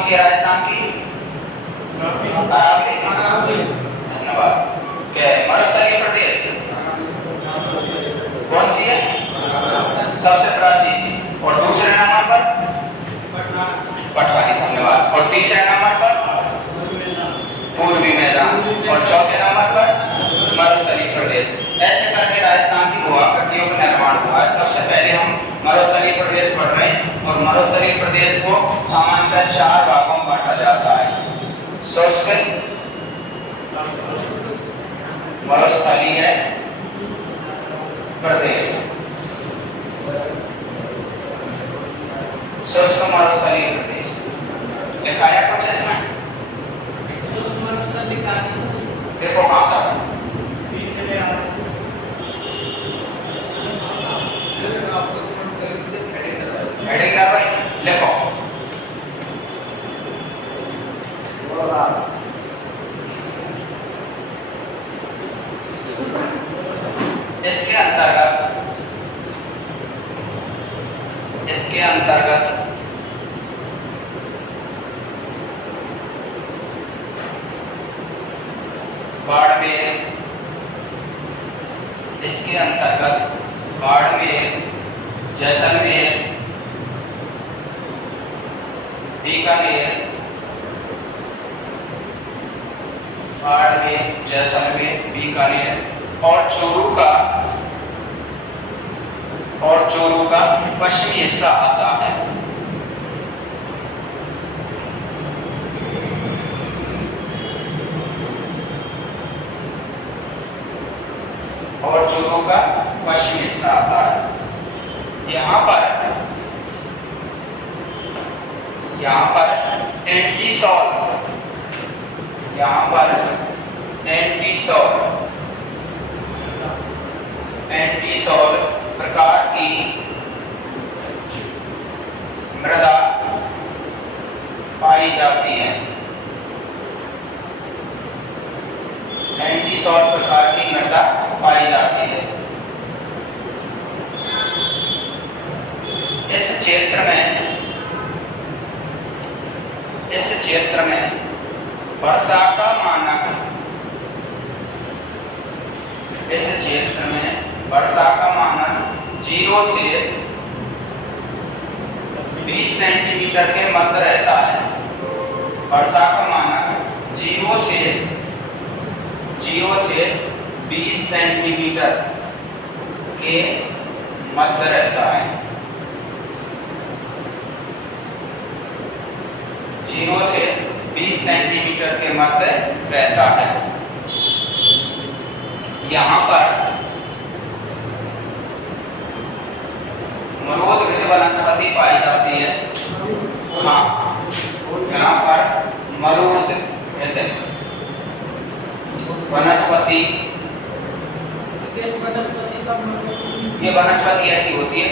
कौन सी है राजस्थान की? अरावली। धन्यवाद। क्या है मरुस्थलीय प्रदेश? कौन सी है? सबसे प्राचीन। और दूसरे नंबर पर? पटवारी। धन्यवाद। और तीसरे नंबर पर? पूर्वी मैदान। और चौथे नंबर पर? मरुस्थलीय प्रदेश। ऐसे करके राजस्थान की भू-आकृतियों का निर्माण हुआ है। सबसे पहले हम मरुस्थलीय प्रदेश पढ़ रहे हैं और मरुस्थलीय प्रदेश को सामान्यतः 4 भागों में बांटा जाता है। शुष्क मरुस्थलीय प्रदेश, शुष्क मरुस्थलीय प्रदेश लिखा है कुछ इसमें? देखो कहाँ तक हेडिंग कर भाई लिखो। इसके अंतर्गत बाड़मेर, इसके अंतर्गत बाड़मेर, जैसलमेर, बीकानेर, बाड़मेर, जैसलमेर, बीकानेर और चोरू का पश्चिमी हिस्सा आता है। और चोरू का पश्चिमी हिस्सा आता है। यहाँ पर एंटीसोल प्रकार की मृदा पाई जाती है। एंटीसोल प्रकार की मृदा पाई जाती है। इस क्षेत्र में वर्षा का मानक 0 से 20 सेंटीमीटर के मध्य रहता है। वर्षा का मानक 0 से 20 सेंटीमीटर के मध्य रहता है। 0 से 20 सेंटीमीटर के मध्य रहता है। यहाँ पर मरोदभिद वनस्पति पाई जाती है। हाँ, यहाँ पर मरोदभिद वनस्पति, ये वनस्पति ऐसी होती है।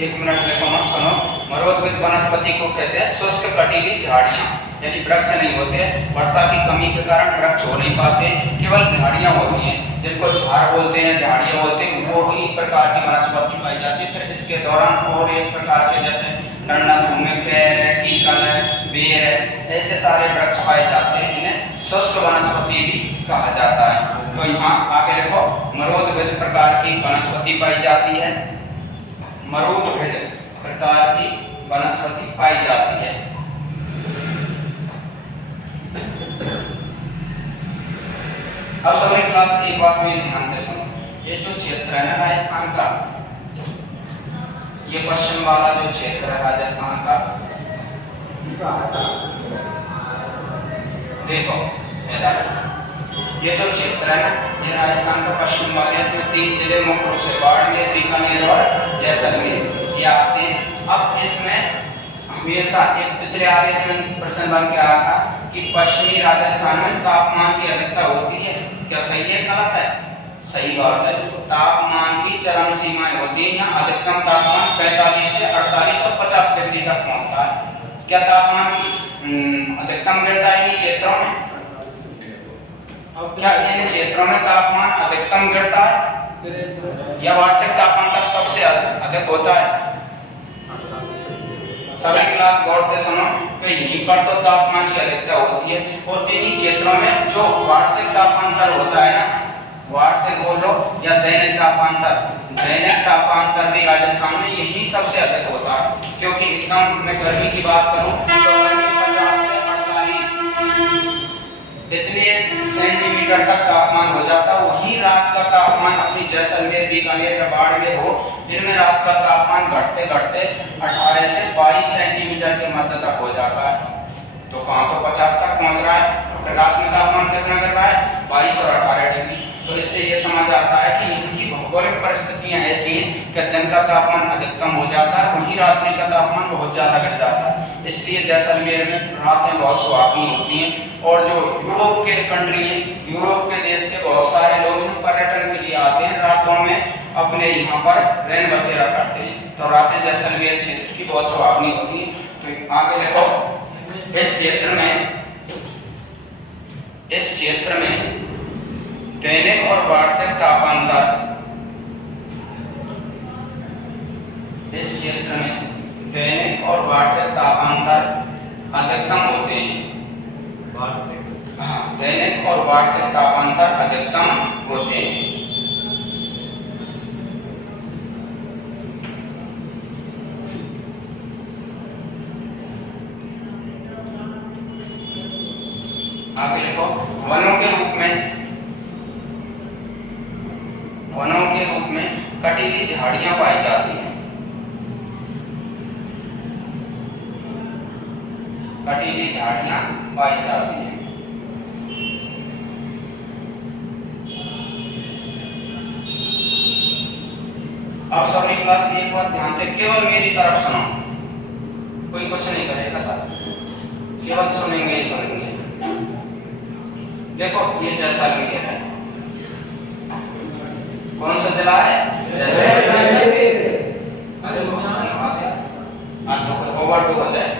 एक मिनट देखो मत सुनो। मरोदभिद वनस्पति को कहते हैं शुष्क कटिबी झाड़ियाँ, यानी वृक्ष नहीं होते। वर्षा की कमी के कारण वृक्ष हो नहीं पाते, केवल झाड़ियाँ होती हैं, जिनको झाड़ बोलते हैं, झाड़ियाँ बोलते हैं। वो ही प्रकार की वनस्पति पाई जाती है। फिर इसके दौरान और एक प्रकार के जैसे डंडा धूमे कीकल बेर ऐसे सारे वृक्ष पाए जाते हैं, इन्हें शुष्क वनस्पति भी कहा जाता है। तो यहाँ आगे देखो, मरोदभिद प्रकार की वनस्पति पाई जाती है। मरोदभिद प्रकार की वनस्पति पाई जाती है। अब सभी क्लास एक बात में ध्यान से सुनो। ये जो क्षेत्र है ना राजस्थान का, ये पश्चिम वाला जो क्षेत्र है राजस्थान का, देखो ये जो क्षेत्र है ना, ये राजस्थान का पश्चिम वाला, इसमें 3 जिले मुख्य रूप से बाड़मेर, बीकानेर और जैसलमेर ये आते हैं। अब इसमें हमेशा एक पिछले आदेश में प्रश्न बन के आया था कि पश्चिमी राजस्थान में तापमान की अधिकता होती है। क्या सही है गलत है? सही बात है। तापमान की चरम सीमाएं होती है। यहाँ अधिकतम तापमान 45 से 48 और 50 डिग्री तक पहुंचता है। क्या तापमान की अधिकतम गिरता है इन क्षेत्रों में? क्या इन क्षेत्रों में तापमान अधिकतम गिरता है या वार्षिक तापमान तक सबसे अधिक होता है? सभी क्लास गौर से सुनो कि यहीं पर तो तापमान की अधिकता होती है और इन्हीं क्षेत्रों में जो वार्षिक तापांतर होता है ना, वार्षिक बोलो या दैनिक तापांतर भी राजस्थान में यही सबसे अधिक होता है, क्योंकि एकदम मैं गर्मी की बात करूं तो गर्मी 50 से 48 इतने सेंटीमीटर तक तापमान हो जाता। वही रात का तापमान अपनी जैसलमेर, बीकानेर या बाड़मेर हो, इनमें रात का तापमान घटते घटते 18 से 22 सेंटीमीटर के मध्य तक हो जाता है। तो कहाँ तो 50 तक पहुंच रहा है, रात में तापमान कितना कर रहा है 22 और 18 डिग्री। तो इससे ये समझ आता है कि इनकी भौगोलिक परिस्थितियां ऐसी हैं कि दिन का तापमान अधिकतम हो जाता है, वहीं रात्रि का तापमान बहुत ज़्यादा घट जाता है। इसलिए जैसलमेर में रातें बहुत सुहावनी होती हैं। और जो यूरोप के कंट्री हैं, यूरोप के देश के बहुत सारे लोग हैं पर्यटन के लिए आते हैं, रातों में अपने यहाँ पर रैन बसेरा करते हैं। तो रातें जैसलमेर क्षेत्र की बहुत सुहावनी होती हैं। तो आगे देखो, इस क्षेत्र में दैनिक और वार्षिक तापांतर, इस क्षेत्र में दैनिक और वार्षिक तापांतर अधिकतम होते हैं। हाँ, दैनिक और वार्षिक तापांतर अधिकतम होते हैं। आगे देखो, वनों के रूप में कटीली झाड़ियां पाई जाती हैं। कटीली झाड़ियां पाई जाती हैं। अब सभी क्लास एक बात ध्यान से केवल मेरी तरफ सुनो, कोई कुछ नहीं करेगा सर, केवल सुनेंगे ही सुनेंगे। देखो ये जैसलमेर है, कौन सा जिला है? जैसलमेर। अरे वो धन्यवाद यार, आज तो कोई ओवरडू हो जाए।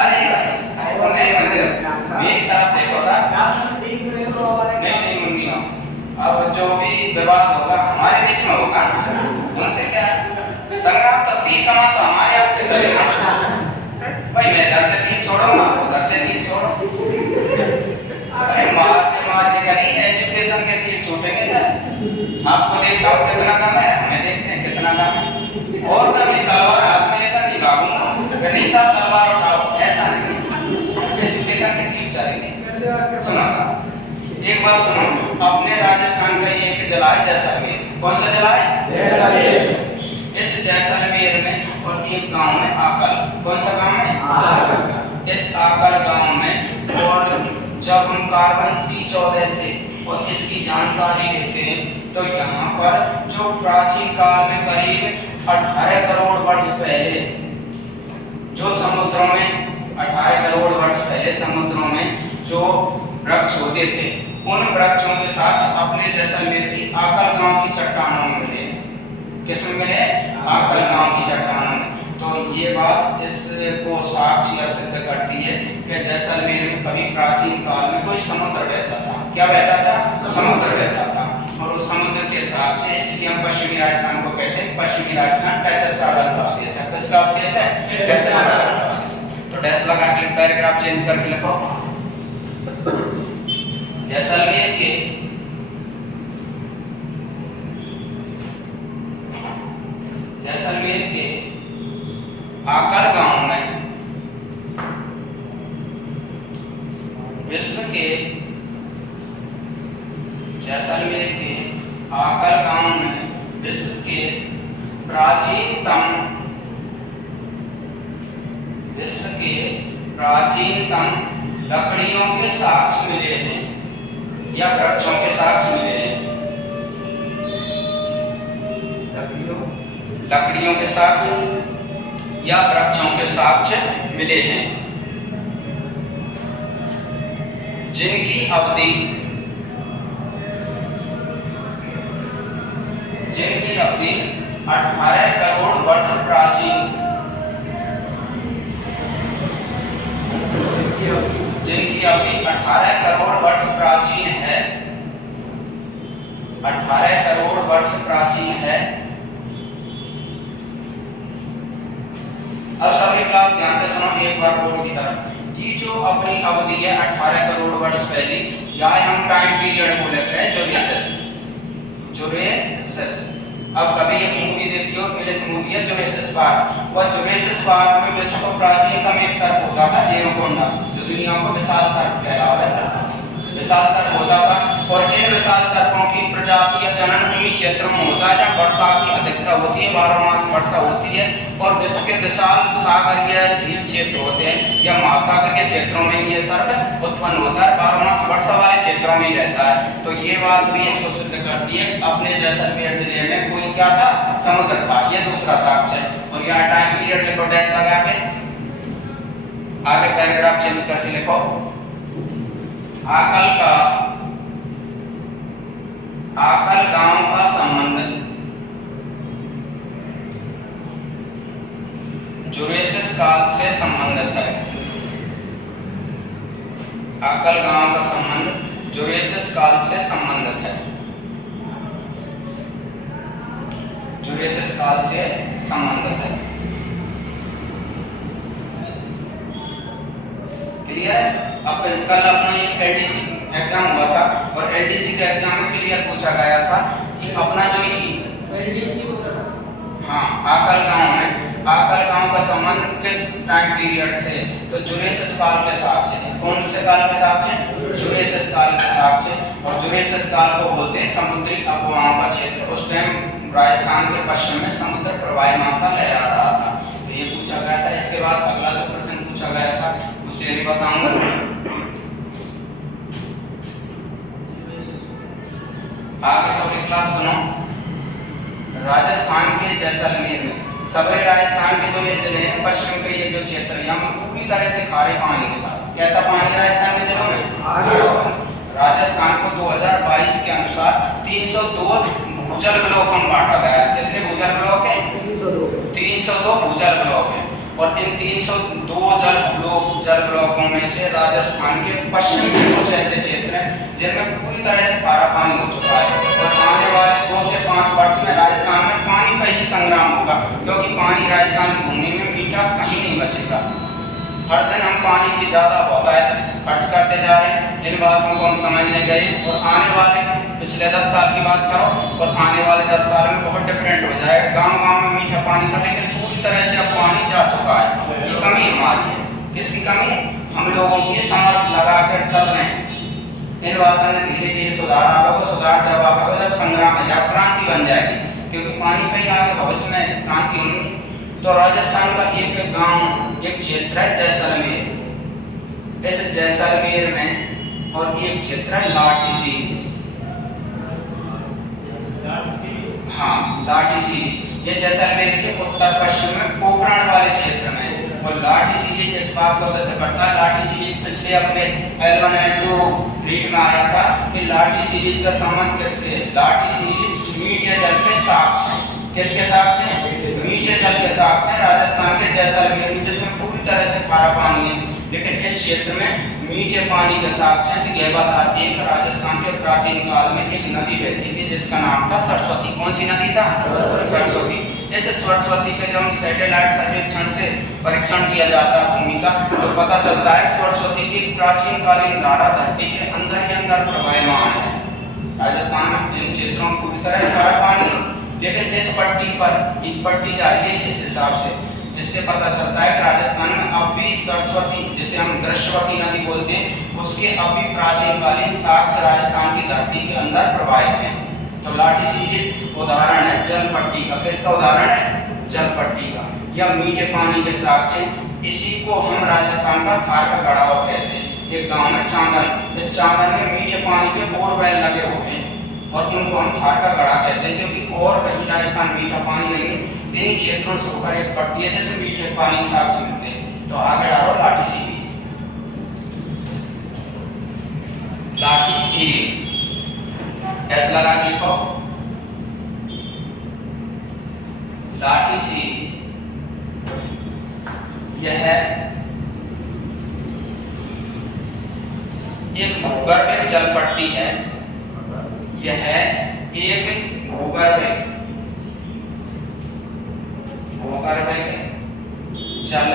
अरे वो नहीं मंदिर, मेरी तरफ देखो सर, नहीं मंगी हो। अब जो भी विवाद होगा हमारे बीच में होगा, उनसे क्या है? संग्राम तो तीर कमा तो हमारे आपके चलेगा भाई। मैं इधर से तीर छोड़ूंगा, उधर से तीर छोड़ो। अरे मारने का नहीं, एजुकेशन के तीर छूटेंगे सर। आपको देखता हूँ कितना कम है, हमें देखते हैं कितना कम है। और कभी तलवार हाथ में लेकर नहीं भागूंगा, नहीं साहब तलवार उठाओ, ऐसा नहीं। एजुकेशन के तीर चलेंगे। सुनो सर, एक बात सुनो, अपने राजस्थान का एक जिला है जैसलमेर। कौन सा जिला है? जैसलमेर। इस जैसलमेर में और एक गांव में आकल। कौन सा गांव है? आकल। इस आकल गांव में, और जब हम कार्बन C14 से और इसकी जानकारी लेते हैं तो यहाँ पर जो प्राचीन काल में करीब 18 करोड़ वर्ष पहले जो समुद्रों में 18 करोड़ वर्ष पहले समुद्रों में जो वृक्ष होते थे, उन वृक्षों के साथ अपने जैसलमेर की आकल गांव की चट्टानों में मिले। किसमें मिले? आकल गांव की चट्टानों में। तो ये बात इसको साक्ष्य या सिद्ध करती है कि जैसलमेर में कभी प्राचीन काल में कोई समुद्र बहता था। क्या बहता था? समुद्र बहता था। और उस समुद्र के साक्ष्य, इसलिए हम पश्चिमी राजस्थान को कहते हैं पश्चिमी राजस्थान टैक्सटाइल का अवशेष है। किसका अवशेष है? टैक्सटाइल का अवशेष है। तो डैश लगा के पैराग्राफ चेंज करके लिखो, जैसलमेर के आकल गांव में विश्व के जैसलमेर के आकल गांव में विश्व के प्राचीनतम लकड़ियों के साक्ष्य मिले हैं या वृक्षों के साक्ष्य मिले हैं। लकड़ियों के साक्ष्य या वृक्षों के साक्ष्य मिले हैं, जिनकी अवधि 18 करोड़ वर्ष प्राचीन, जिनकी अवधि 18 करोड़ वर्ष प्राचीन है। 18 करोड़ वर्ष प्राचीन है। अब सभी क्लास ध्यान से सुनो एक बार बोर्ड की तरफ। ये जो अपनी अवधि है 18 करोड़ वर्ष पहले, यहाँ हम टाइम पीरियड को लेते हैं जुरेसिस। अब कभी एक मूवी देखियो, इंग्लिश मूवी है जुरेसिस पार्क। वह जुरेसिस पार्क में विश्व का प्राचीनतम एक सर्प होता था एनाकोंडा, जो दुनिया को विशाल सर्प कहलावा है। विशाल सर्प होता था और इन विशाल सर्पों की प्रजाति या जनन उन्हीं क्षेत्रों में होता है जहाँ वर्षा की अधिकता होती है, 12 मास वर्षा होती है। और विश्व के विशाल सागरीय झील क्षेत्र होते हैं या महासागरीय क्षेत्रों में ये सर्प उत्पन्न होता है, 12 मास वर्षा वाले क्षेत्रों में ही रहता है। तो ये बात भी इसको सिद्ध करती है। अपने जैसलमेर जिले में कोई क्या था, समुद्र था। ये दूसरा साक्ष्य है। और यहाँ टाइम पीरियड लिखो डैश लगा के, आगे पैराग्राफ चेंज करके लिखो। आकल गांव का संबंध जुरेसिस काल से संबंधित है। आकल गांव का संबंध जुरेसिस काल से संबंधित है। जुरेसिस काल से संबंधित है। क्लियर? अब कल अपना एक एलडीसी एग्जाम हुआ था और एलडीसी के एग्जाम में क्लियर पूछा गया था कि अपना जो एलडीसी आकल गांव है, आकल गांव का संबंध किस टाइम पीरियड से? तो जुरेसिस काल के साथ है। कौन से काल के साथ है? जुरेसिस काल के साथ है। और जुरेसिस काल को बोलते हैं समुद्री अफवाहों का क्षेत्र। उस टाइम राजस्थान के पश्चिम में समुद्र प्रवाहमान था, लहरा रहा था। तो ये पूछा गया था। इसके बाद अगला जो प्रश्न पूछा गया था उसे भी बताऊंगा। आगे सभी क्लास सुनो। राजस्थान के जैसलमेर में, सभी राजस्थान के जो ये जिले हैं पश्चिम के ये जो क्षेत्र है, यहाँ पूरी तरह से खारे पानी के साथ। कैसा पानी राजस्थान के जिलों में? राजस्थान को 2022 के अनुसार 302 भूजल ब्लॉकों में बांटा गया है। कितने भूजल ब्लॉक हैं? 302 भूजल ब्लॉक हैं। और इन 302 जल ब्लॉकों में से राजस्थान के पश्चिम में कुछ ऐसे क्षेत्र हैं जिनमें पूरी तरह से खारा पानी हो चुका है। और आने वाले 2 से 5 वर्ष में राजस्थान में पानी का ही संग्राम होगा, क्योंकि पानी राजस्थान की भूमि में मीठा कहीं नहीं बचेगा। हर दिन हम पानी की ज़्यादा बहुतायत खर्च करते जा रहे हैं। इन बातों को हम समझने गए और आने वाले पिछले 10 साल की बात करो और आने वाले 10 साल में बहुत डिफरेंट हो जाएगा। गांव-गांव में मीठा पानी था, लेकिन पूरी तरह से अब पानी जा चुका है। ये कमी हमारी है। किसकी कमी? हम लोगों की समर्थ लगा कर चल रहे हैं। इन बातों में धीरे धीरे सुधार आएगा। सुधार जब आएगा जब संग्राम या क्रांति बन जाएगी, क्योंकि पानी पे ही आगे भविष्य में क्रांति होगी। तो राजस्थान का एक गांव, एक क्षेत्र है जैसलमेर। इस जैसलमेर में और एक क्षेत्र है लाठी सीरीज। लाठी सीरीज ये जैसलमेर के उत्तर पश्चिम में पोखरण वाले क्षेत्र में। और लाठी सीरीज इस बात को सिद्ध करता है। लाठी सीरीज पिछले अपने L1 L2 रीड में आया था कि लाठी सीरीज का संबंध किससे है? लाठी सीरीज मीठे जल के साक्ष्य है। किसके साक्ष्य है? मीठे जल के साक्ष्य है। राजस्थान के जैसलमेर में, जिसमें पूरी तरह से खारा पानी है, लेकिन इस क्षेत्र में मीठे पानी के साक्ष्य है। यह बात आती है कि राजस्थान के प्राचीन काल में एक नदी बहती थी जिसका नाम था सरस्वती। कौन सी नदी था? सरस्वती। इस सरस्वती के जब सैटेलाइट सर्वेक्षण से परीक्षण किया जाता है भूमि का, तो पता चलता है सरस्वती की प्राचीन कालीन धारा धरती के अंदर ही अंदर प्रवाहमान है। राजस्थान में इन क्षेत्रों में पूरी तरह से खारा पानी है, लेकिन इस पट्टी पर एक पट्टी जा रही है इस हिसाब से। इससे पता चलता है कि राजस्थान में अब भी सरस्वती, जिसे हम दृश्यवती नदी बोलते हैं, उसके अब भी प्राचीन कालीन साक्ष्य राजस्थान की धरती के अंदर प्रवाहित हैं। तो लाठी सीरीज उदाहरण है जल पट्टी का। किसका उदाहरण है? जल पट्टी का, या मीठे पानी के साक्ष्य। इसी को हम राजस्थान का थार का गढ़ावा कहते हैं। एक गांव में चांदन, इस चांदन में मीठे पानी के बोरवेल लगे हुए हैं और उनको हम थार का गढ़ा कहते हैं, क्योंकि और कहीं राजस्थान मीठा पानी नहीं है। इन्हीं क्षेत्रों से होकर एक पट्टी है जैसे मीठे पानी साक्ष्य मिलते हैं। तो आगे डालो लाठी सीरीज। लाठी सीरीज ऐसा लगा लिखो। लाठी सीरीज यह एक भूगर्भिक जल पट्टी है। यह ये एक भूगर्भिक जल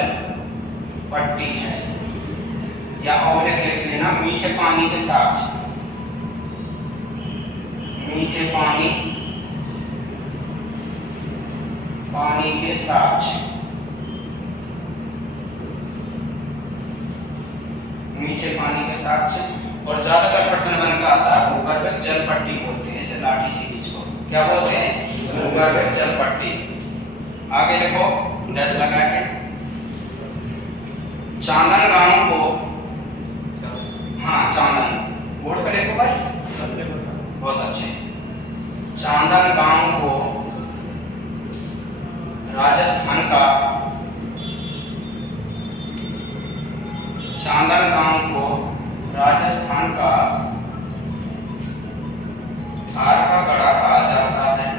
पट्टी है, या और एक लिख लेना मीठे पानी के साक्ष्य, मीठे पानी के साक्ष्य, मीठे पानी के साक्ष्य। और ज्यादातर प्रश्न बन का आता है भूगर्भिक जल पट्टी बोलते हैं इसे, लाठी सीरीज को क्या बोलते हैं? भूगर्भिक जल पट्टी। आगे देखो 10 लगा के, चांदन गांव को, हाँ चांदन बोर्ड पे लिखो भाई, बहुत अच्छे। चांदन गांव को राजस्थान का, चांदन गांव को राजस्थान का थार का गढ़ा कहा जाता है।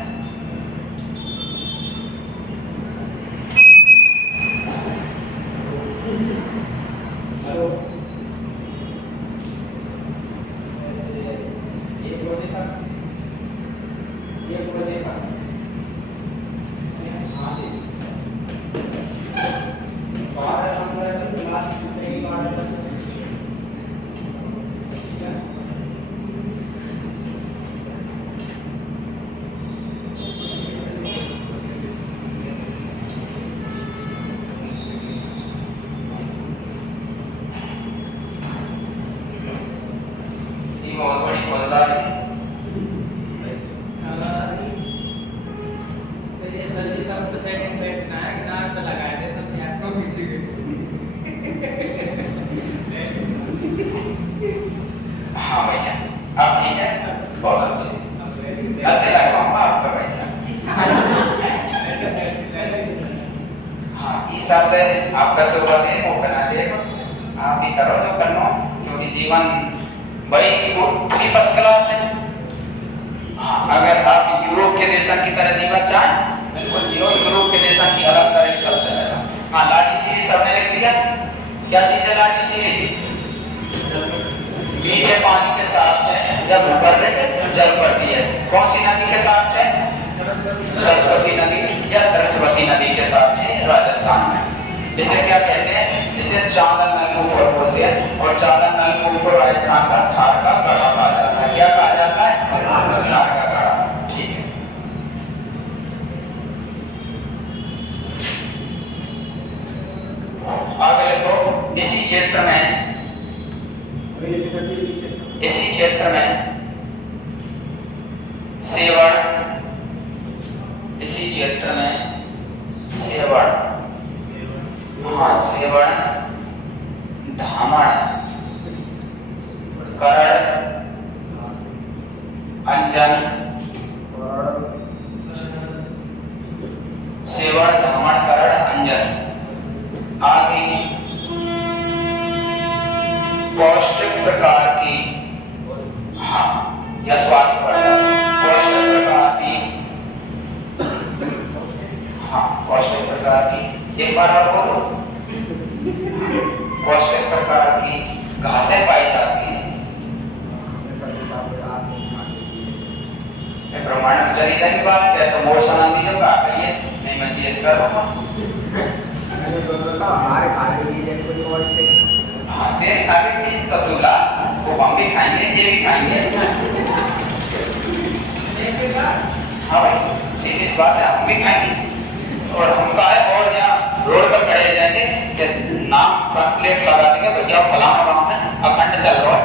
बहुत बड़ी फौजदारी तो ये सर्दी का सेटिंग बैठना है कि नाक पे लगाए थे तब यार को किसी हाँ भैया अब ठीक है, बहुत अच्छे, गलती लगवाऊंगा आपका पैसा। हाँ ये सब आपका शुरुआत है, वो करना देगा, आप ही करो जो करना, क्योंकि जीवन भाई पूरी फर्स्ट क्लास है। हाँ अगर आप यूरोप के देशों की तरह जीवन चाहें बिल्कुल जियो, यूरोप के देशों की अलग तरह की कल्चर है। हाँ लाठी सीरीज सबने लिख दिया, क्या चीज है लाठी सीरीज? मीठे पानी के साथ है, जब भूगर्भिक जल पट्टी है। कौन सी नदी के साथ है? सरस्वती नदी या सरस्वती नदी के साथ है राजस्थान में। इसे क्या कहते हैं? इसे चांदन नलकूप बोलते हैं, और चांदन नलकूप को राजस्थान का थार का गढ़ा कहा जाता है। क्या कहा जाता है? थार का गढ़ा। ठीक है, आगे देखो, इसी क्षेत्र में सेवड़, इसी क्षेत्र में सेवड़, हाँ सेवड़, धामण, करड़, अंजन, सेवड़, धामण, करड़, अंजन आदि पौष्टिक प्रकार की, हाँ या स्वास्थ्य पौष्टिक प्रकार की, हाँ पौष्टिक प्रकार की, एक बार और बोलो, पौष्टिक प्रकार की घासें पाई जाती हैं। ब्रह्मांड में चली जाएगी बात क्या, तो मोर सनाती जो कहा करिए नहीं मैं तेज कर रहा हूँ। हमारे खाने की चीजें कोई और हाँ तेरे खाने की चीज तो तू ला, वो हम भी खाएंगे, ये भी खाएंगे। हाँ भाई सीरियस बात है, हम भी खाएंगे। और हम का है, और यहाँ रोड पर खड़े जाएंगे कि नाम पर प्लेट लगा देंगे तो क्या फलाना गाँव में अखंड चल रहा है,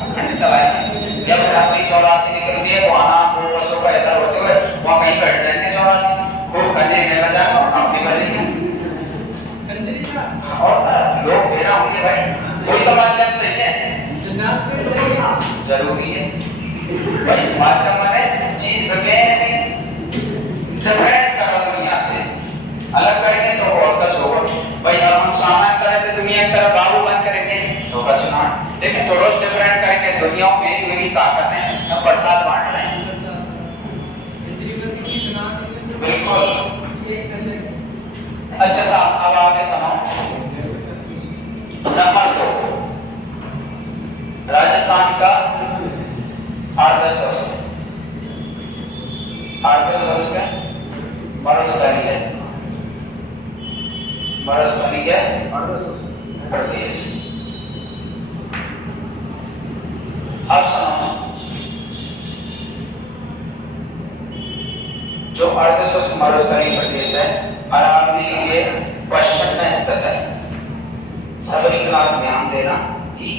अखंड चलाएंगे। जब रात्रि 84 निकल गई तो आना बसों का इधर होते हुए वहाँ कहीं बैठ जाएंगे 84, खूब खंजरी में बजाएंगे और अपनी बजेंगे। और लोग मेरा होंगे भाई, कोई तो माध्यम चाहिए, जरूरी है भाई। माध्यम माने चीज बके ऐसे डिफरेंट करा दुनिया पे, अलग करेंगे तो बहुत कुछ होगा भाई। अब हम सामान करें तो दुनिया की तरह बाबू बन करेंगे तो बचना, लेकिन तो रोज डिफरेंट करेंगे दुनिया में वही क्या कर रहे हैं, हम प्रसाद बांट रहे हैं। बिल्कुल। अच्छा साहब अब आगे सुनो, नंबर 2 राजस्थान का अर्ध शुष्क, अर्ध शुष्क मरुस्थलीय, मरुस्थलीय प्रदेश। अब सुनो, जो अर्ध शुष्क मरुस्थलीय प्रदेश है अरावली के पश्चिम में स्थित है। सभी क्लास ध्यान देना कि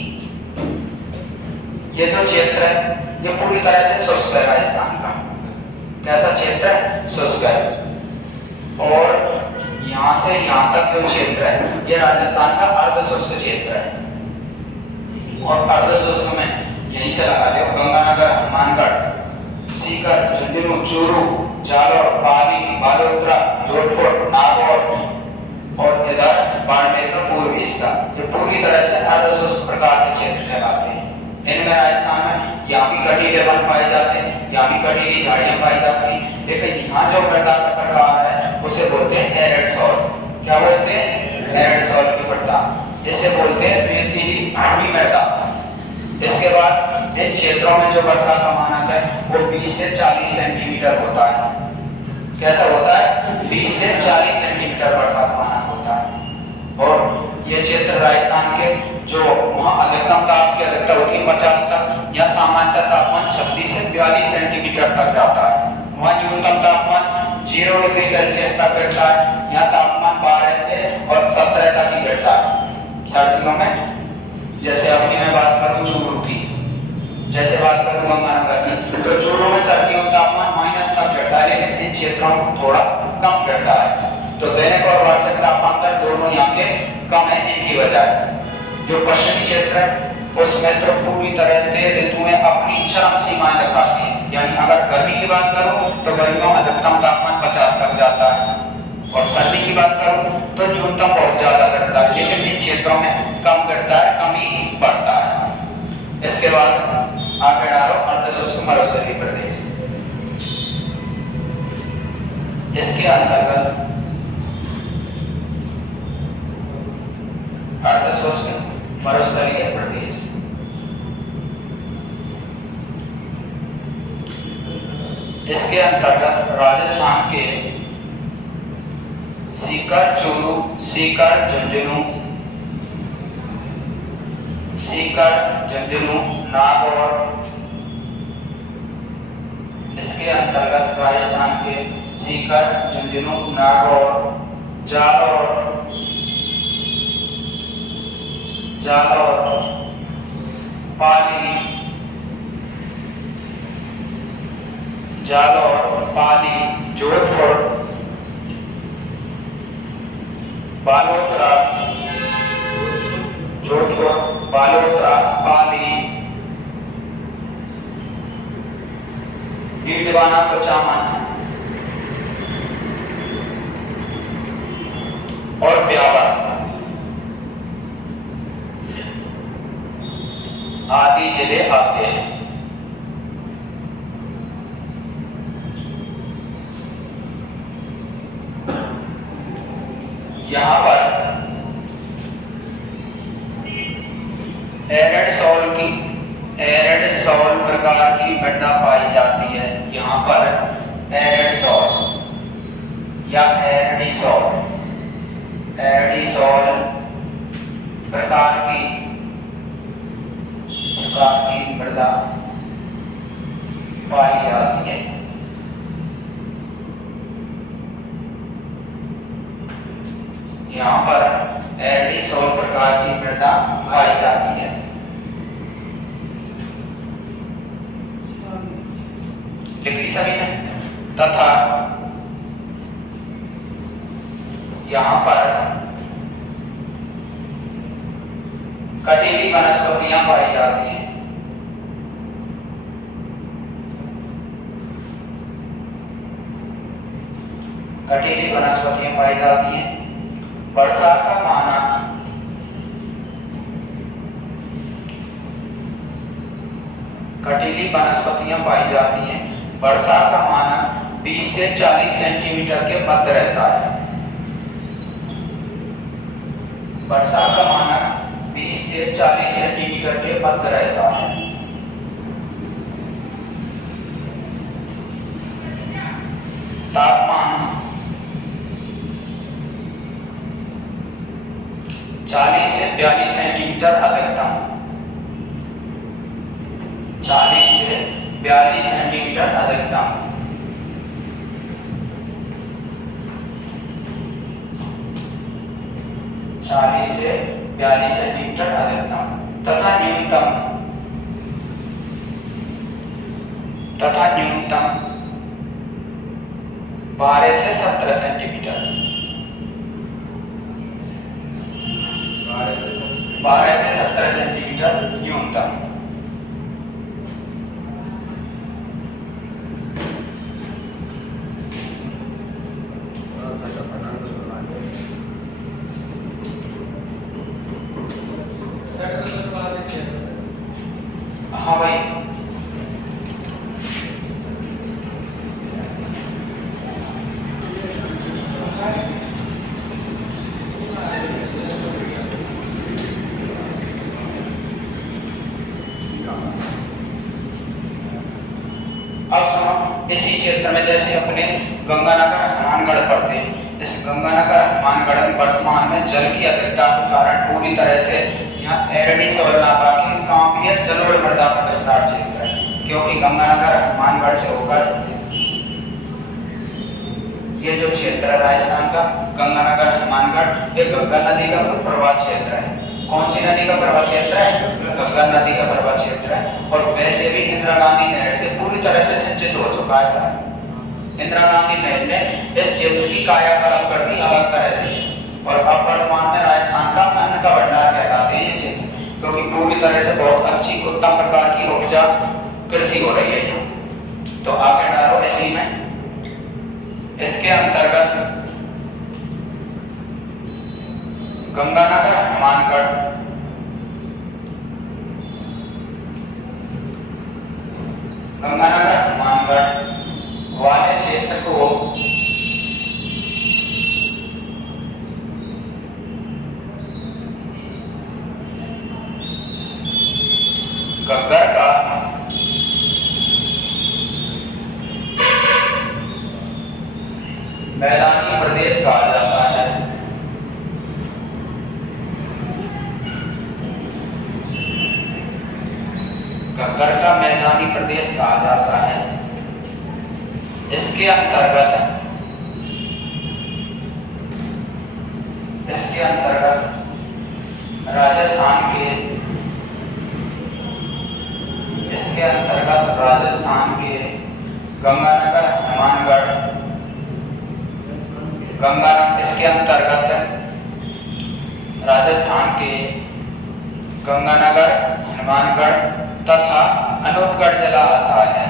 ये जो क्षेत्र है ये पूरी तरह से शुष्क है राजस्थान का। कैसा क्षेत्र है? शुष्क है। और यहाँ से यहाँ तक जो क्षेत्र है ये राजस्थान का अर्ध शुष्क क्षेत्र है। और अर्ध शुष्क में यहीं से लगा लो गंगानगर, हनुमानगढ़, सीकर, झुंझुनू, चूरू, जालौर, पाली, बालोतरा, जोधपुर, नागौर और इधर बाड़मेर का पूर्वी हिस्सा, ये पूरी तरह से अर्ध शुष्क प्रकार के क्षेत्र कहलाते हैं। इनमें राजस्थान में यहाँ भी कटीले वन पाए जाते हैं, यहाँ भी कटीली झाड़ियाँ पाई जाती हैं, लेकिन यहाँ जो मृदा का प्रकार है उसे बोलते हैं एरिड सॉइल। क्या बोलते हैं? एरिड सॉइल की मृदा, जिसे बोलते हैं रेतीली भूमि मृदा। इसके बाद इन क्षेत्रों में जो वर्षा का मानक है वो 20 से 40 सेंटीमीटर होता है। कैसा होता है? 20 से 40 सेंटीमीटर वर्षा का मानक होता है। और ये क्षेत्र राजस्थान के जो वहाँ अधिकतम ताप की अधिकता होती है 50 तक, या सामान्य तापमान 36 से 42 सेंटीमीटर तक जाता है। वहाँ न्यूनतम तापमान 0 डिग्री सेल्सियस तक गिरता है, यहाँ तापमान 12 से और 17 तक ही गिरता है। सर्दियों में जैसे अपनी मैं बात करूं चूरू की, जैसे बात करूं गंगानगर की, तो चूरू में सर्दियों में तापमान माइनस तक गिरता है, लेकिन इन क्षेत्रों में थोड़ा कम गिरता है। तो दैनिक और वार्षिक तापमान दोनों यहाँ के कम है। इनकी वजह जो पश्चिमी क्षेत्र है उसमें तो पूरी तरह से ऋतुएं अपनी चरम सीमाएं दिखाती हैं। यानी अगर गर्मी की बात करूं तो गर्मियों में अधिकतम तापमान 50 तक जाता है, और सर्दी की बात करूं तो न्यूनतम बहुत ज्यादा गिरता है, लेकिन इन क्षेत्रों में कम गिरता है, कम ही बढ़ता है। इसके बाद आगे डालो अर्ध शुष्क मरुस्थलीय प्रदेश। इसके अंतर्गत अर्ध शुष्क मरुस्थलीय प्रदेश, इसके अंतर्गत राजस्थान के सीकर, चूरू, सीकर, झुंझुनू, सीकर, झुंझुनू, नागौर, इसके अंतर्गत राजस्थान के सीकर, झुंझुनू, नागौर, जालौर, जालौर, पाली, जालौर, पाली, जोधपुर, बालोतरा, जोधपुर, बालोतरा, पाली, डीडवाना, कुचामन और ब्यावर आदि जिले आते हैं। यहाँ पर एरिड सॉइल प्रकार की मृदा पाई जाती है। यहाँ पर एरिड सॉइल या एरिडी सॉइल प्रकार की मृदा पाई जाती है। यहाँ पर एरिडी सॉइल प्रकार की मृदा पाई जाती है। लिखी सभी ने? तथा यहाँ पर कटीली वनस्पतियां पाई जाती हैं। कटीली वनस्पतियां पाई जाती हैं। वर्षा का मानक कटीली वनस्पतियां पाई जाती हैं। वर्षा का मानक 20 से 40 सेंटीमीटर के मध्य रहता है। वर्षा का मानक 20 से 40 सेंटीमीटर के मध्य रहता है। 42 सेंटीमीटर अधिकतम। 40 से 42 सेंटीमीटर अधिकतम तथा न्यूनतम 12 से 17 सेंटीमीटर। 12 से 17 सेंटीमीटर न्यूनतम। हाँ भाई, अब सुनो, इसी क्षेत्र में जैसे अपने गंगानगर हनुमानगढ़ पड़ते हैं, इस गंगानगर हनुमानगढ़ में वर्तमान में जल की अधिकता के कारण पूरी तरह से यहाँ एरडी सवलनापा के कांपीय जलोढ़ मृदा का विस्तार क्षेत्र है, क्योंकि गंगानगर हनुमानगढ़ से होकर ये जो क्षेत्र है राजस्थान का गंगानगर हनुमानगढ़, ये गंगा नदी का प्रवाह क्षेत्र है। कौन सी नदी का प्रवाह क्षेत्र है? गंगा नदी का प्रवाह क्षेत्र है। और वैसे भी इंदिरा गांधी नहर से पूरी तरह से सिंचित हो चुका है सर। इंदिरा गांधी नहर ने इस क्षेत्र की कायाकल्प कर दी, अलग कर दी, और अब वर्तमान में राजस्थान का अन्न का भंडार कहलाते हैं ये क्षेत्र, क्योंकि पूरी तरह से बहुत अच्छी उत्तम प्रकार की उपजा कृषि हो रही है यहाँ। तो आगे डालो इसी में, इसके अंतर्गत गंगानगर हनुमानगढ़ वाले क्षेत्र को गग्गर का मैदानी प्रदेश कहा जाता है। गग्गर का मैदानी प्रदेश कहा जाता है। इसके अंतर्गत राजस्थान के गंगानगर हनुमानगढ़, इसके अंतर्गत राजस्थान के गंगानगर हनुमानगढ़ तथा अनूपगढ़ जिला आता है,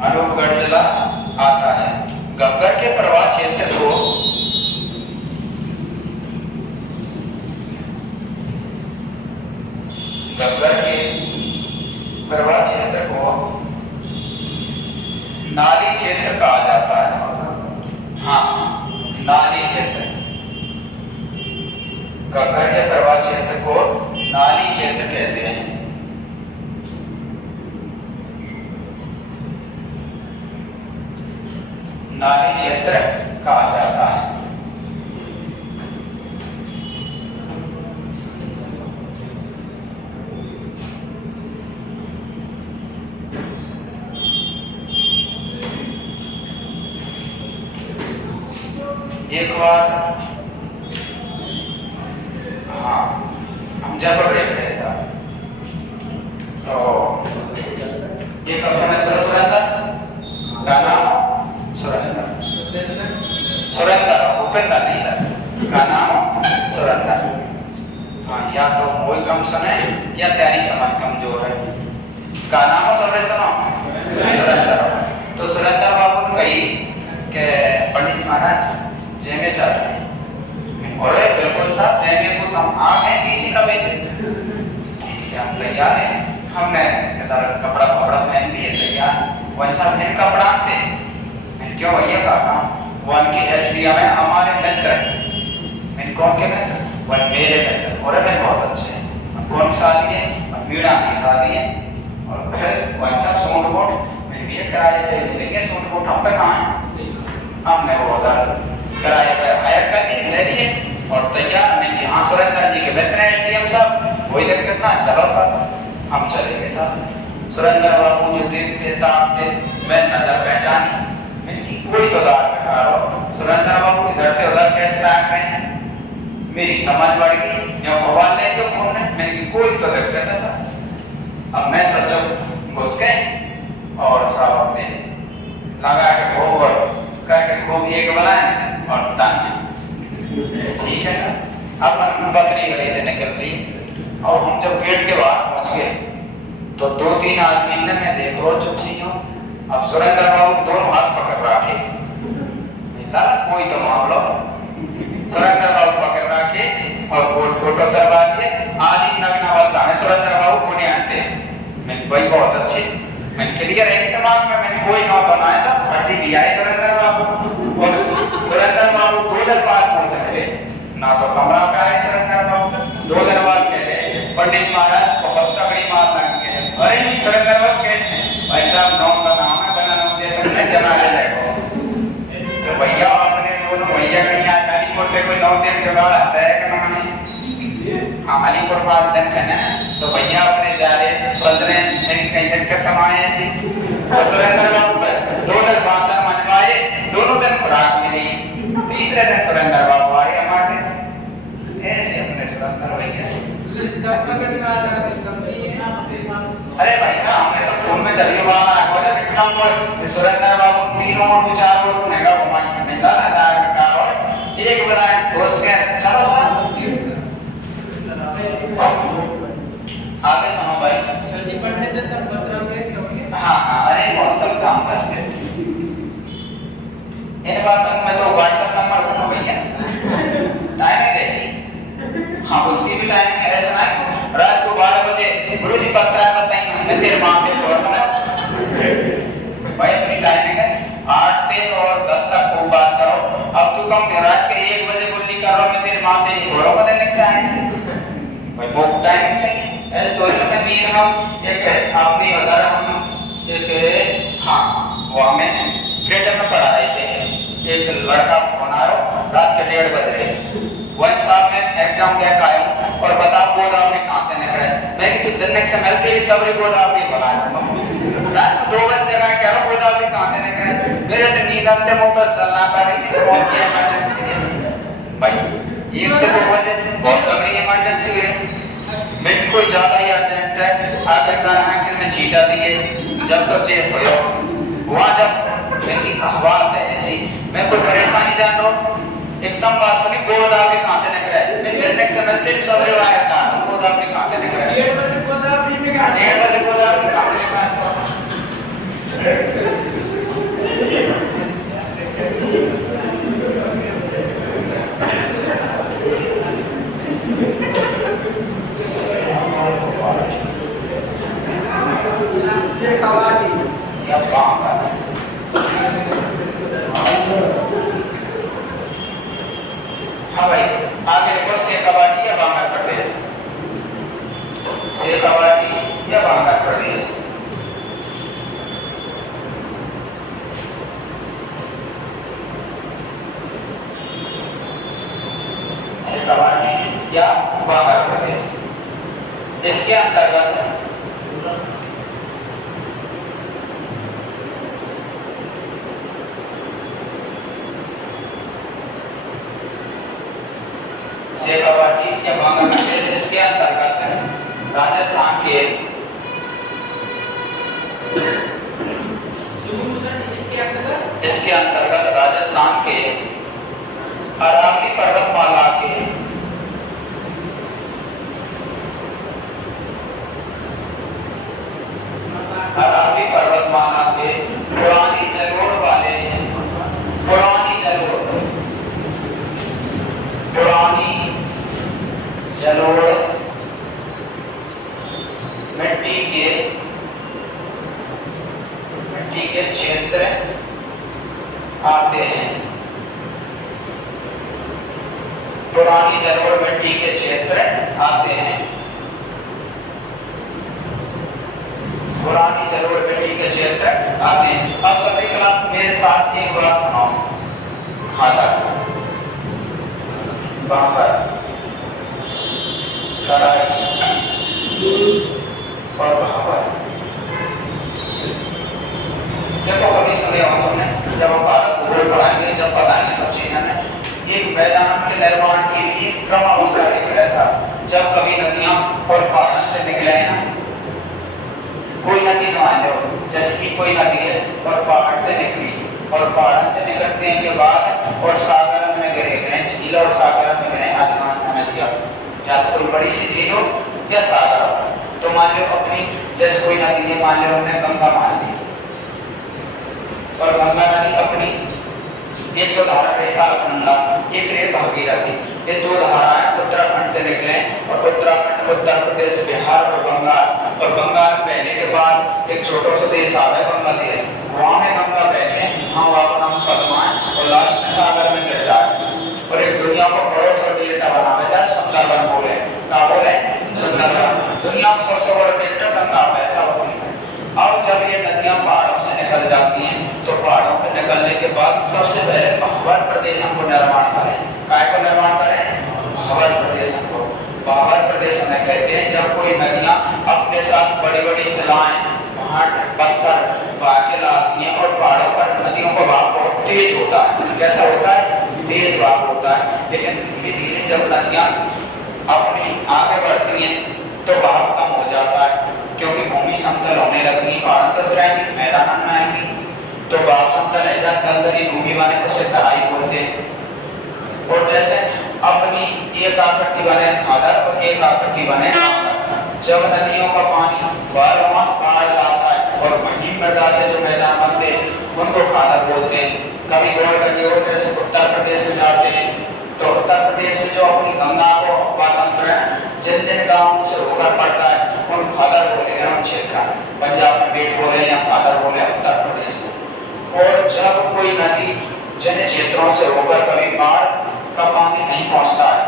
अनूपगढ़ जिला आता है। गग्गर के प्रवाह क्षेत्र को नाली क्षेत्र कहा जाता है। हाँ, नाली क्षेत्र। गग्गर के प्रवाह क्षेत्र को नाली क्षेत्र कहते हैं। नाली क्षेत्र कहा जाता है। एक बार हाँ, हम जब देख रहे हैं सर, तो एक अपना मित्र सुरेंद्र का नाम सुरेंद्र भूपेंद्र नहीं सर, का नाम सुरेंद्र। हाँ, या तो वही कम सुने या तेरी समझ कमजोर है। का नाम सुनो सुरेंद्र। तो सुरेंद्र बाबू कही के पंडित जी महाराज जैमे चल रहे हैं, और बिल्कुल साहब जैमे को तो हम आ गए बीसी का बेटे, ठीक है हम तैयार हैं, हमने कपड़ा पहन लिए तैयार। वन साहब इन कपड़ा थे, क्यों भैया काका? वन के एसडीएम में हमारे मित्र, इन कौन के मित्र? वन मेरे मित्र, और वे बहुत अच्छे हैं। कौन शादी है? मीणा की शादी है। और फिर वन साहब सूट बूट में भी किराए पे मिलेंगे, सूट बूट हम पे कहाँ है? हमने वो उधर किराए पर हायर कर ली, ले लिए और तैयार। मैं कि हाँ सुरेंद्र जी के मित्र हैं एटीएम साहब, कोई दिक्कत ना, चलो साहब। हम चले गए साहब। सुरेंद्र बाबू जो देखते ताकते, मैं नजर पहचानी, मैंने कोई तो दार बैठा रहो। सुरेंद्र बाबू इधर से उधर कैसे ताक रहे हैं, मेरी समझ बढ़ गई, जो भगवान ने जो कौन है, मैंने कोई तो दिक्कत है साहब। अब मैं तो जब घुस गए और साहब अपने लगा के खूब और करके खूब एक बनाए और ताने, ठीक है सर। अपन बकरी गली से निकल ली और हम जब गेट के बाहर पहुंच गए तो 2-3 आदमी ने, मैं देख रो चुप सी हूँ। अब सुरेंद्र बाबू दोनों हाथ पकड़ रखे, कोई तो मामलो। सुरेंद्र बाबू पकड़ रखे और कोट फोटो करवा दिए। आज ही नग्न अवस्था में सुरेंद्र बाबू पुणे आते, मैं भाई बहुत अच्छे, मैं क्लियर है कि दिमाग में, मैं कोई ना तो ना ऐसा फर्जी भी आए सुरेंद्र बाबू। और सुरेंद्र बाबू 2 दिन बाद पहुंच रहे, ना तो कमरा पे आए सुरेंद्र बाबू। 2 दिन बाद कह रहे पंडित महाराज बहुत तगड़ी मार लग गई। अरे नहीं सुरेंद्र बाबू कैसे, भाई साहब नाम का नाम है, बना नाम दे तक मैं जमा ले जाएगा। तो भैया आपने दोनों भैया कहीं आता अलीपुर पे कोई 9 दिन जुगाड़ आता है कि नहीं? हाँ अलीपुर पास दिन करना है तो भैया अपने जा रहे सोच रहे हैं कहीं दिक्कत कमाए ऐसी। और सुरेंद्र बाबू पर 2 दिन बासा मनवाए, दोनों दिन खुराक मिली, तीसरे दिन सुरेंद्र बाबू आए हमारे। ऐसे अपने सुरेंद्र भैया। अरे भाई साहब हमने तो फोन में चलिए वहां बोले कितना सुरेंद्र बाबू 3 और 4 और नेगा घुमाई में डाला दार में कार और एक बनाए दोस्त के चलो साहब आगे सुनो भाई। जल्दी पढ़ने से तब बतराओगे क्योंकि हाँ अरे बहुत सब काम करते हैं इन बातों में। तो व्हाट्सएप नंबर दो भैया, टाइमिंग रहेगी। हाँ उसकी भी टाइमिंग है, ऐसा है रात को 12 बजे गुरुजी पत्र बताइए, मैं तेरे माँ के फोन भाई अपनी टाइमिंग है 8 से और 10 तक खूब बात करो। अब तू कम रात के 1 बजे गुल्ली कर रहा, मैं तेरे माँ से घोरों बदलने से आएंगे भाई, बहुत टाइमिंग चाहिए। ऐसे स्टोरी में मीर हम एक अपनी उधर हम एक हाँ वो हमें थिएटर में पढ़ा रहे थे। एक लड़का फोन आया रात के 1:30 बज रहे, वन साहब मैं एग्जाम दे आया हूँ और बता गोदावरी कहाँ से निकले। मैं कि तू दिन से मिलते ही सबरी गोदावरी बना रात को 2 बजे जगह कह रहा हूँ गोदावरी कहाँ से निकले। मेरे तो नींद आते मुंह पर सलाह कर रही थी, कौन की इमरजेंसी है भाई, 1 से 2 बजे बहुत तगड़ी इमरजेंसी है। मैं कोई ज्यादा ही अर्जेंट है, आखिरकार आखिर में छीटा दिए जब तो चेक हो वहाँ जब मेरी कहवात है ऐसी, मैं कोई परेशानी जान रहा हूँ एकदम बात सुनी गोदावरी कहाँ से निकले। मैं निर्णय से मिलते सबरे वाला था गोदावरी कहाँ से निकले। 1:30 बजे गोदावरी में कहाँ 1:30 बजे गोदावरी कहाँ से निकला। से कवाटी या बांका हाँ भाई आगे देखो शेखावाटी या बांका प्रदेश, शेखावाटी या बांका प्रदेश। शेखावाटी या बांका प्रदेश इसके अंतर्गत शेखावाटी या बांका प्रदेश इसके अंतर्गत राजस्थान के इसके अंतर्गत राजस्थान के अरावली पर्वतमाला के अरावली पर्वतमाला के पुरानी जलोढ़ वाले पुरानी जलोढ़ मिट्टी के क्षेत्र आते हैं। पुरानी जलोढ़ मिट्टी के क्षेत्र आते हैं। पुरानी जलोढ़ मिट्टी के क्षेत्र आते हैं। अब सभी क्लास मेरे साथ एक बात सुनाओ। खादर, बांगर, तराई और बहावर। देखो कभी सुने हो तुमने, जब हम भारत भूगोल पढ़ाएंगे, जब पढ़ाएंगे सब चीजें में, एक मैदान के निर्माण के लिए क्रमानुसार एक ऐसा, जब कभी नदियां और पहाड़ से निकले हैं ना, कोई नदी मान लो, जैसे कि कोई नदी है और पहाड़ से निकली और पहाड़ से निकलने के बाद और सागर में गिरे गए, झील और सागर में गिरे अधिकांश नदियां, या तो कोई बड़ी सी झील हो या सागर हो। तो मान लो अपनी जैसे कोई नदी है, मान लो हमने गंगा मान ली, और गंगा नदी अपनी एक तो धारा रेखा अलकनंदा, एक रेखा भगीरथी, ये दो धाराएं उत्तराखंड से निकले और उत्तराखंड, उत्तर प्रदेश, बिहार और बंगाल बहने के बाद एक छोटा सा देश आ गया बांग्लादेश, वहां में गंगा बहके हम वहां नाम पद्मा और लास्ट में सागर में गिर जाए और एक दुनिया को बड़ा सा डेल्टा बनावे जाए, सुंदरबन बोले, क्या बोले, सुंदरबन, दुनिया में सबसे बड़ा डेल्टा गंगा पैसा होती है। अब जब ये नदियां पहाड़ों से निकल जाती हैं, तो पहाड़ों के निकलने के बाद सबसे पहले बहावर प्रदेशों को निर्माण करें। काय को निर्माण करें? बहावर प्रदेशों को। बहावर प्रदेश में कहते हैं जब कोई नदियां अपने साथ बड़ी बड़ी शिलाएं, पहाड़, पत्थर बहा के लाती हैं और पहाड़ों पर नदियों का बहाव बहुत तेज होता है। कैसा होता है? तेज बहाव होता है। लेकिन धीरे धीरे जब नदियां अपनी आगे बढ़ती हैं तो बहाव कम हो जाता है, क्योंकि भूमि समतल होने लगती, पहाड़ तक जाएंगी, मैदान में आएंगी, तो बहाव समतल है जाता, अंदर ही भूमि वाले को से तराई बोलते हैं। और जैसे अपनी एक आकृति बने खादर और एक आकृति बने बांगर। जब नदियों का पानी 12 मास बाढ़ लाता है और वही मृदा से जो मैदान बनते हैं उनको खादर बोलते हैं। कभी गौर करिए, और जैसे उत्तर प्रदेश में जाते हैं तो उत्तर प्रदेश में जो अपनी गंगा को तंत्र है, जिन जिन गांवों से होकर पड़ता है उन खादर बोले हैं, उन क्षेत्र पंजाब में बेट बोले या खादर बोले उत्तर प्रदेश को। और जब कोई नदी जिन क्षेत्रों से होकर कभी बाढ़ का पानी नहीं पहुंचता है,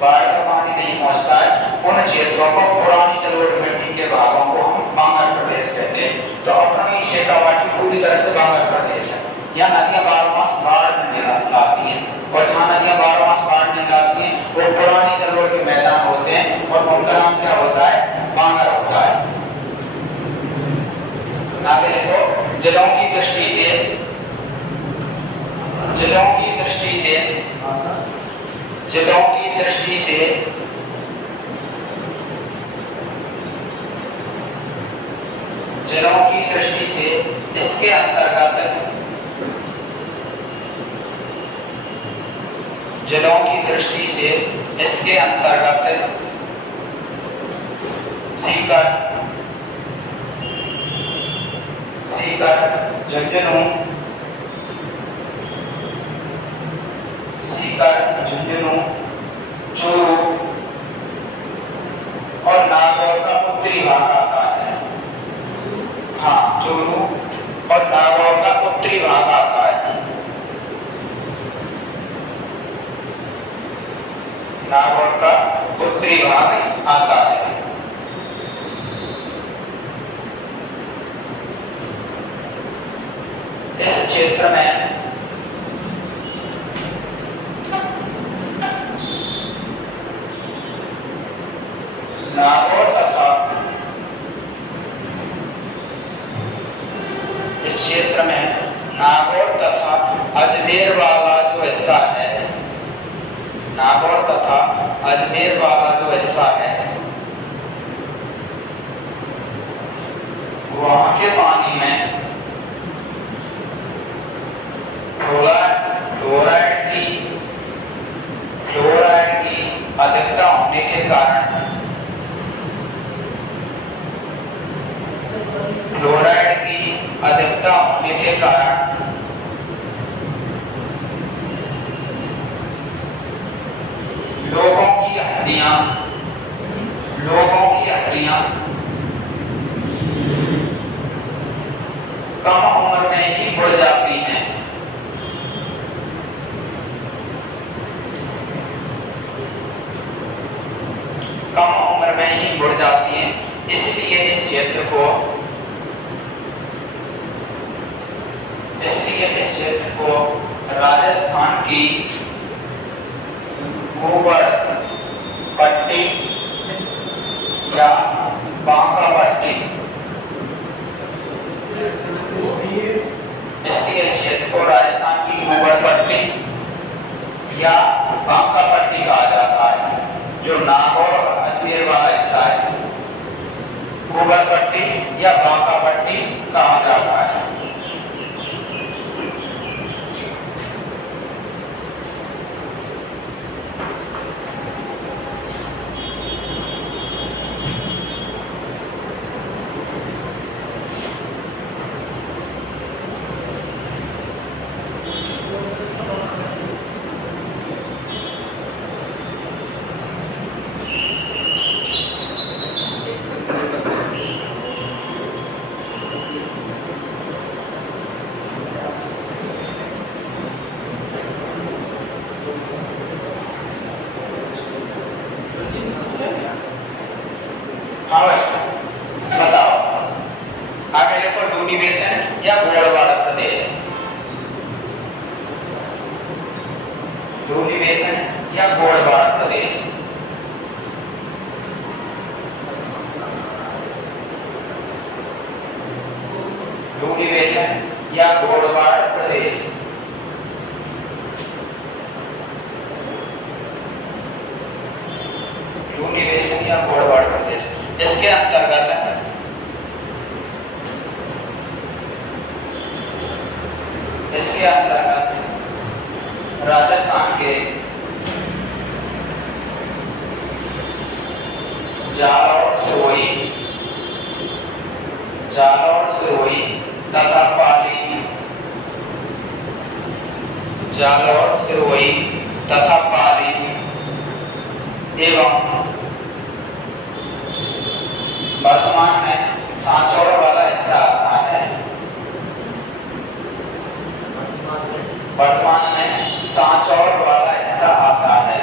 बाढ़ का पानी नहीं पहुंचता है, उन क्षेत्रों को पुरानी जलोढ़ मिट्टी के भागों को हम बांगर प्रदेश कहते हैं। तो अपनी शेखावाटी पूरी तरह से बांगर प्रदेश है। यहाँ नदियां 12 मास बाढ़ नहीं लाती हैं, और जहाँ नदियां 12 मास बाढ़ नहीं लाती हैं वो पुरानी जलोढ़ के मैदान होते हैं और उनका नाम क्या होता है? बांगर होता है। आगे देखो, जिलों की दृष्टि से जिलों की दृष्टि से जिलों की दृष्टि से जिलों की दृष्टि से इसके अंतर्गत जिलों की दृष्टि से इसके अंतर्गत सीकर, झुंझुनू, चूरू और नागौर का उत्तरी भाग आता है। हाँ, चूरू और नागौर का उत्तरी भाग आता है। नागौर का उत्तरी भाग आता है। इस क्षेत्र में नागौर तथा इस क्षेत्र में नागौर तथा अजमेर वाला जो हिस्सा है, नागौर तथा अजमेर वाला जो हिस्सा है, वहां के पानी में क्लोराइड की अधिकता होने के कारण लोगों की हड्डियां कम उम्र में ही बढ़ जाती हैं। कम उम्र में ही बढ़ जाती हैं, इसलिए इस क्षेत्र को राजस्थान की गोबर पट्टी या बांका पट्टी, इसकी हैसियत को राजस्थान की गोबर पट्टी या बांका पट्टी कहा जाता है। जो नागौर और अजमेर वाला हिस्सा है, गोबर पट्टी या बांका पट्टी कहा जाता है। हाँ भाई बताओ, आगे देखो, लूनी बेसिन या गोड़वाड़ प्रदेश। लूनी बेसिन या गोड़वाड़ प्रदेश। लूनी बेसिन या गोड़वाड़ प्रदेश। लूनी बेसिन या गोड़वाड़ प्रदेश, इसके अंतर्गत राजस्थान के जालौर, सिरोही तथा पाली, जालौर, सिरोही तथा पाली एवं वर्तमान में सांचौर वाला हिस्सा आता है। वर्तमान में सांचौर वाला हिस्सा आता है।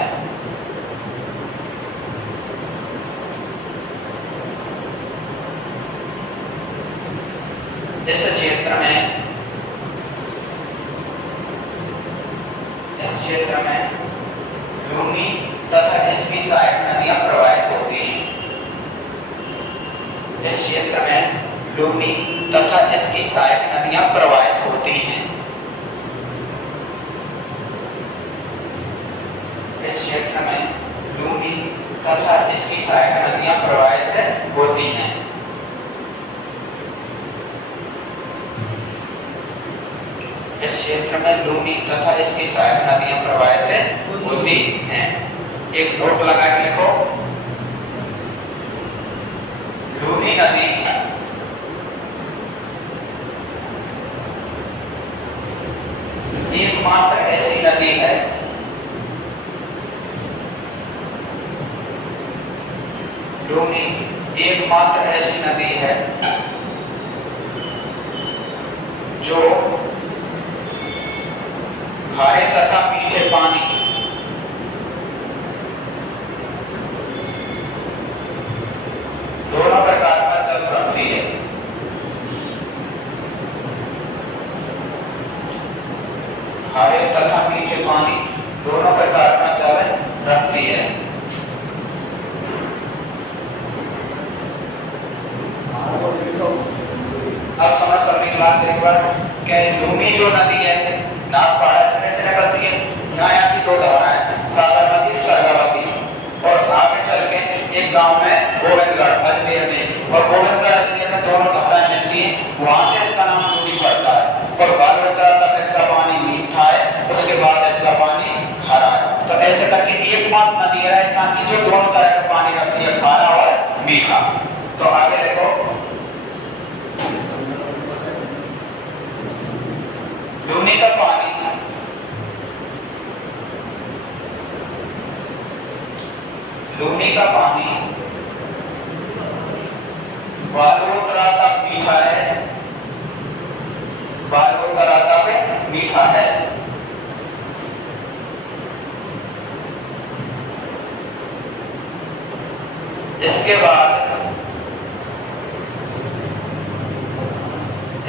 इस क्षेत्र में लूनी तथा इसकी सहायक नदियां प्रवाहित होती हैं। इस क्षेत्र में लूनी तथा इसकी सहायक नदियां प्रवाहित होती हैं। इस क्षेत्र में लूनी तथा इसकी सहायक नदियां प्रवाहित होती हैं। इस क्षेत्र में लूनी तथा इसकी सहायक नदियां प्रवाहित होती हैं। एक नोट लगा के लिखो, लूनी नदी एकमात्र ऐसी नदी है लूनी एकमात्र ऐसी नदी है जो खारे तथा मीठे पानी दोनों प्रकार का जल रखती है। खारे तथा मीठे पानी दोनों प्रकार का जल रखती है। अब समझ सभी क्लास एक बार क्या लूनी जो नदी है नागपाड़ा जिले से निकलती है। यहाँ की दो धाराएं साबरमती, सरगावती, और आगे चल के एक गांव में गोविंदगढ़ अजमेर में, और गोविंदगढ़ अजमेर में दोनों धाराएं मिलती हैं। वहां से इसका नाम लूनी पड़ता है। और बागवतरा तक इसका पानी मीठा है, उसके बाद इसका पानी खारा है। तो ऐसे करके एकमात्र नदी है राजस्थान की जो दोनों तरह का पानी रखती है, खारा और मीठा। तो आगे देखो, लूनी का पानी बालोतरा तक मीठा है। बालोतरा तक मीठा है।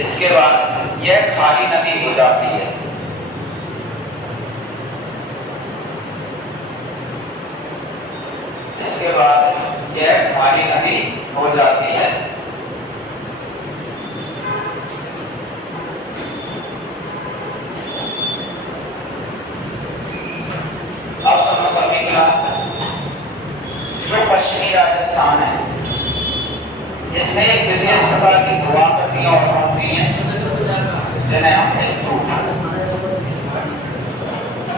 इसके बाद यह खारी नदी हो जाती है। खाली नहीं हो जाती है। अब सुनो सभी क्लास, जो पश्चिमी राजस्थान है इसमें एक विशेष प्रकार की भूआकृतियां होती हैं जिन्हें हम स्तूप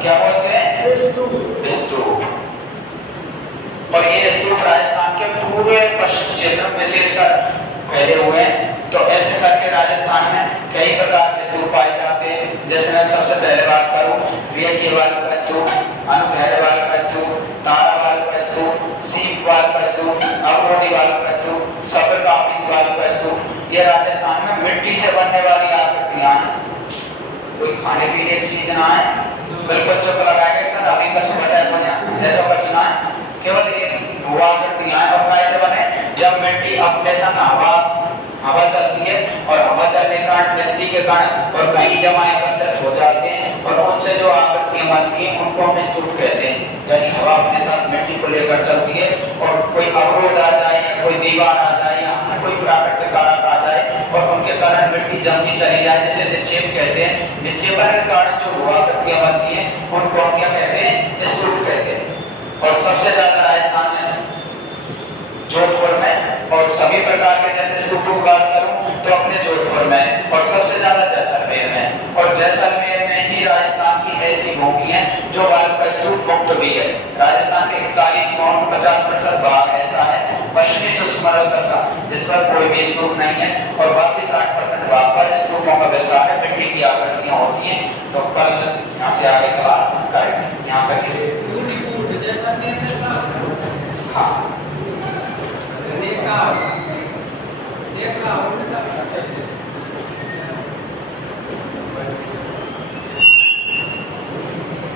क्या बोलते हैं, स्तूप। और ये स्तूप राजस्थान के पूरे पश्चिम क्षेत्र में विशेषकर फैले हुए हैं। तो ऐसे करके राजस्थान में कई प्रकार के स्तूप पाए जाते हैं। जैसे मैं सबसे पहले बात करूं, रेखीवाल का स्तूप, अनुधैर्यवाल का स्तूप, तारावाल का स्तूप, सीपवाल का स्तूप, अवरोधीवाल का स्तूप, सफेदवाल का स्तूप। ये राजस्थान में मिट्टी से बनने वाली आकृतियां हैं। कोई खाने पीने की चीज ना है, बिल्कुल चुप लगाएंगे सर अभी कुछ बटा बना ऐसा कुछ ना है, केवल एक भूआकृतियां हैं। और कैसे बने, जब मिट्टी अपने संग हवा चलती है और हवा चलने के कारण मिट्टी के कारण और कहीं जमा एकत्रित हो जाते हैं और उनसे जो आकृतियां बनती हैं उनको हम स्तूप कहते हैं। यानी हवा अपने साथ मिट्टी को लेकर चलती है और कोई अवरोध आ जाए या कोई दीवार आ जाए या कोई प्राकृतिक कारक आ जाए और उनके कारण मिट्टी जमती चली जाए, जिसे निक्षेप कहते हैं। निक्षेपण के कारण जो भूआकृतियां बनती हैं उनको हम क्या कहते हैं, स्तूप कहते हैं। और सबसे ज्यादा राजस्थान में जोधपुर में, और सभी प्रकार के जैसे स्तूपों की बात करूं तो अपने जोधपुर में, और सबसे ज्यादा जैसलमेर में। और जैसलमेर में ही राजस्थान की ऐसी भूमि है जो वायु का स्तूप मुक्त भी है। राजस्थान के 41 गांव 50% भाग ऐसा है पश्चिमी शुष्क मरुस्थल का जिस पर कोई भी स्तूप नहीं है, और बाकी 60% भाग पर स्तूपों का विस्तार है, मिट्टी की आकृतियां होती हैं। तो कल यहाँ से आगे क्लास करेंगे, यहाँ तक हाँ देखा